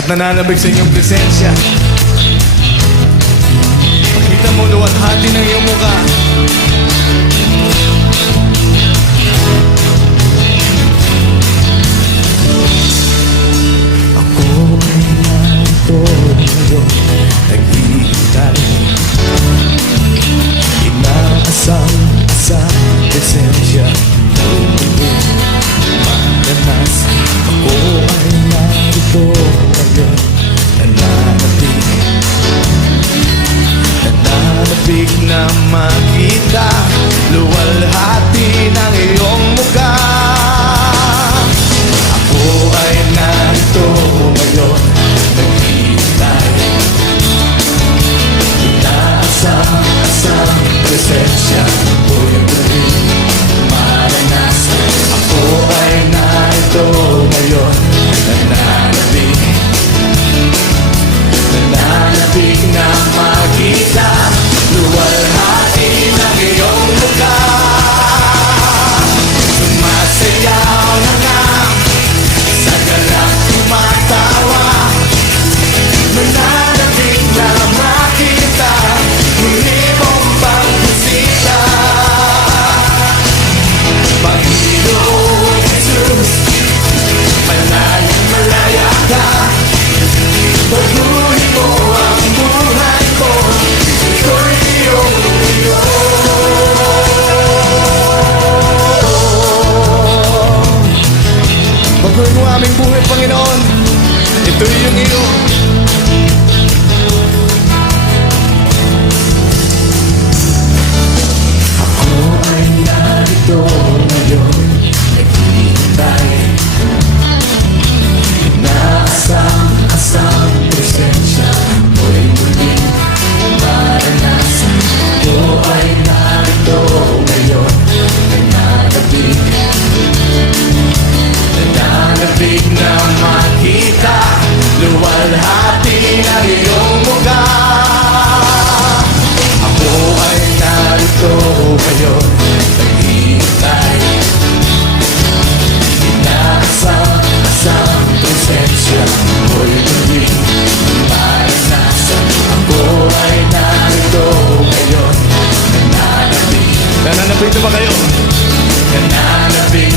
at nananabig sa inyong presensya. Pakita mo luwalhati ng iyong mukha. Ako ay narito ngayon, naghihintay, inaasam sa presensya mo maranas. Ako ay narito ngayon, nananabig na makita luwalhati ng iyong mukha. Ako ay narito ngayon, naghihintay, inaasam presensya mo'y muling maranas. Ako ay narito ngayon, nananabig na makita luwalhati ng iyong mukha. Sumasayaw na nga sa galak tumatawa, nananabig na makita muli mong pagbisita. Panginoon Jesus, malayang malaya ka, pagbuhin mo ang buhay ko, ito'y iyong iyo. Pagbuhin mo aming buhay, Panginoon, ito'y iyong iyo. Ako ay narito ngayon, naghihintay, inaasam presensya mo'y muling maranasan. Ako ay narito ngayon, nananabig na makita luwalhati ng iyong mukha. Ako ay narito ngayon, naghihintay, inaasam presensya mo'y muling maranasan. Ako ay narito ngayon, nananabig na ba kayo? Nananabig